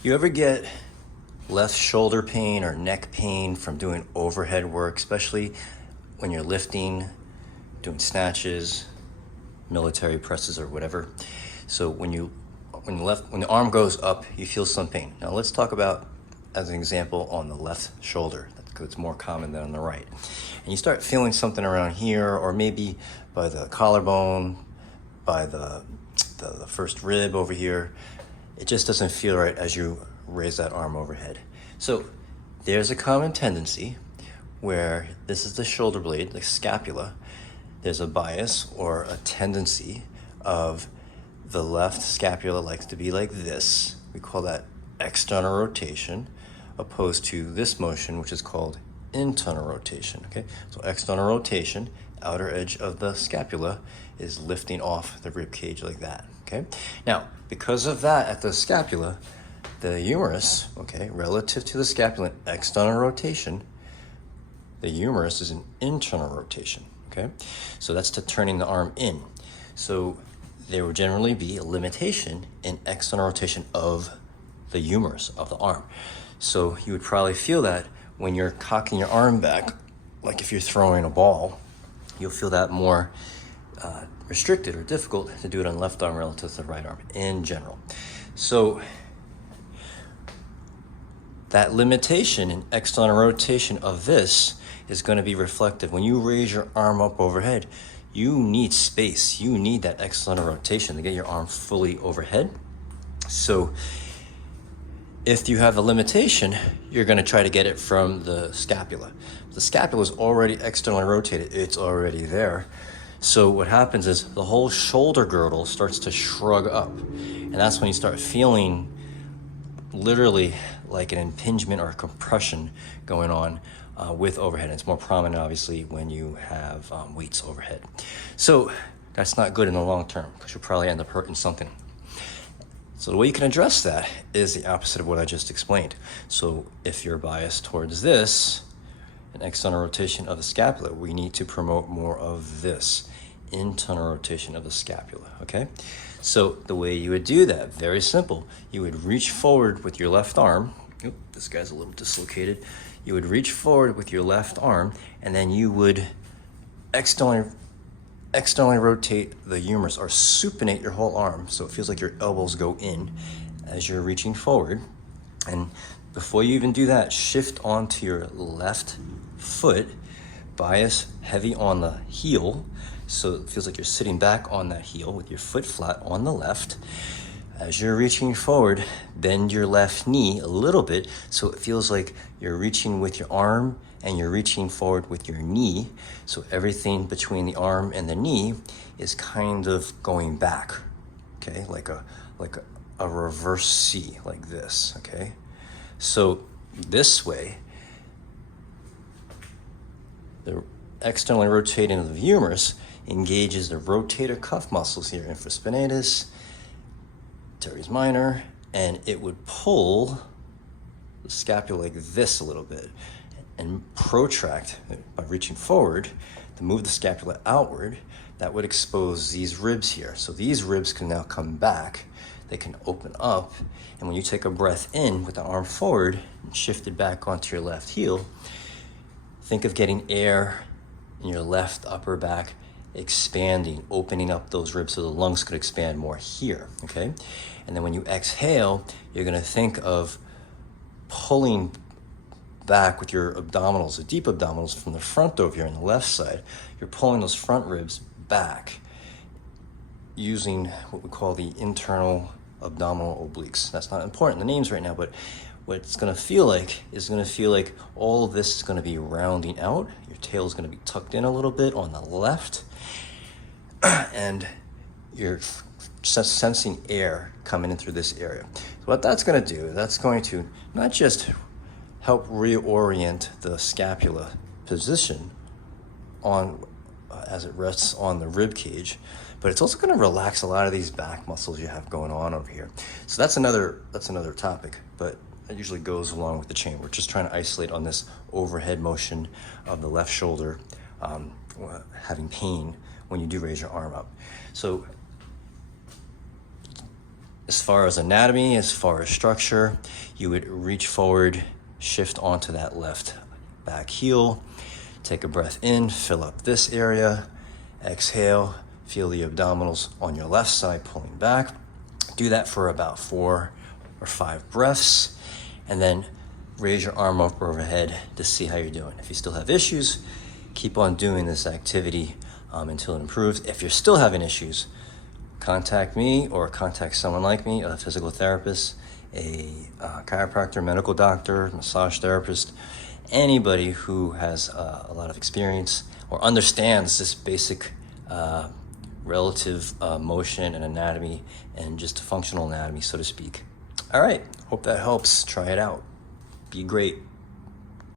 You ever get left shoulder pain or neck pain from doing overhead work, especially when you're lifting, doing snatches, military presses or whatever? So when the arm goes up, you feel some pain. Now let's talk about, as an example, on the left shoulder, because it's more common than on the right. And you start feeling something around here, or maybe by the collarbone, by the first rib over here. It just doesn't feel right as you raise that arm overhead. So there's a common tendency where this is the shoulder blade, the scapula. There's a bias or a tendency of the left scapula likes to be like this. We call that external rotation, opposed to this motion, which is called internal rotation, okay? So external rotation, outer edge of the scapula is lifting off the rib cage like that, okay? Now, because of that at the scapula, the humerus, okay, relative to the scapula in external rotation, the humerus is an internal rotation, okay? So that's to turning the arm in. So there will generally be a limitation in external rotation of the humerus of the arm. So you would probably feel that when you're cocking your arm back, like if you're throwing a ball, you'll feel that more restricted or difficult to do it on the left arm relative to the right arm in general. So that limitation in external rotation of this is going to be reflective. When you raise your arm up overhead, you need space. You need that external rotation to get your arm fully overhead. So if you have a limitation, you're going to try to get it from the scapula. The scapula is already externally rotated. It's already there. So what happens is the whole shoulder girdle starts to shrug up. And that's when you start feeling literally like an impingement or a compression going on with overhead. And it's more prominent, obviously, when you have weights overhead. So that's not good in the long term, because you'll probably end up hurting something. So the way you can address that is the opposite of what I just explained. So if you're biased towards this, an external rotation of the scapula, we need to promote more of this internal rotation of the scapula, okay? So the way you would do that, very simple. You would reach forward with your left arm. Oop, this guy's a little dislocated. You would reach forward with your left arm, and then you would externally rotate the humerus or supinate your whole arm so it feels like your elbows go in as you're reaching forward. And before you even do that, shift onto your left foot, bias heavy on the heel, so it feels like you're sitting back on that heel with your foot flat on the left. As you're reaching forward, bend your left knee a little bit so it feels like you're reaching with your arm and you're reaching forward with your knee. So everything between the arm and the knee is kind of going back, okay? Like a reverse C, like this, okay? So this way, the externally rotating of the humerus engages the rotator cuff muscles here, infraspinatus, teres minor, and it would pull the scapula like this a little bit and protract by reaching forward to move the scapula outward. That would expose these ribs here. So these ribs can now come back. They can open up. And when you take a breath in with the arm forward and shift it back onto your left heel, think of getting air in your left upper back, expanding, opening up those ribs so the lungs could expand more here, okay? And then when you exhale, you're gonna think of pulling back with your abdominals, the deep abdominals from the front over here on the left side. You're pulling those front ribs back using what we call the internal abdominal obliques. That's not important, the names right now, but what it's gonna feel like is gonna feel like all of this is gonna be rounding out. Your tail is gonna be tucked in a little bit on the left, and you're sensing air coming in through this area. So what that's gonna do, that's going to not just help reorient the scapula position on as it rests on the rib cage, but it's also going to relax a lot of these back muscles you have going on over here. So that's another topic, but it usually goes along with the chain. We're just trying to isolate on this overhead motion of the left shoulder, having pain when you do raise your arm up. So As far as anatomy, as far as structure, you would reach forward, shift onto that left back heel, take a breath in, fill up this area, exhale, feel the abdominals on your left side pulling back. Do that for about 4 or 5 breaths, and then raise your arm up overhead to see how you're doing. If you still have issues, keep on doing this activity until it improves. If you're still having issues, contact me or contact someone like me, a physical therapist, a chiropractor, medical doctor, massage therapist, anybody who has a lot of experience or understands this basic relative motion and anatomy and just functional anatomy, so to speak. All right, hope that helps. Try it out. Be great.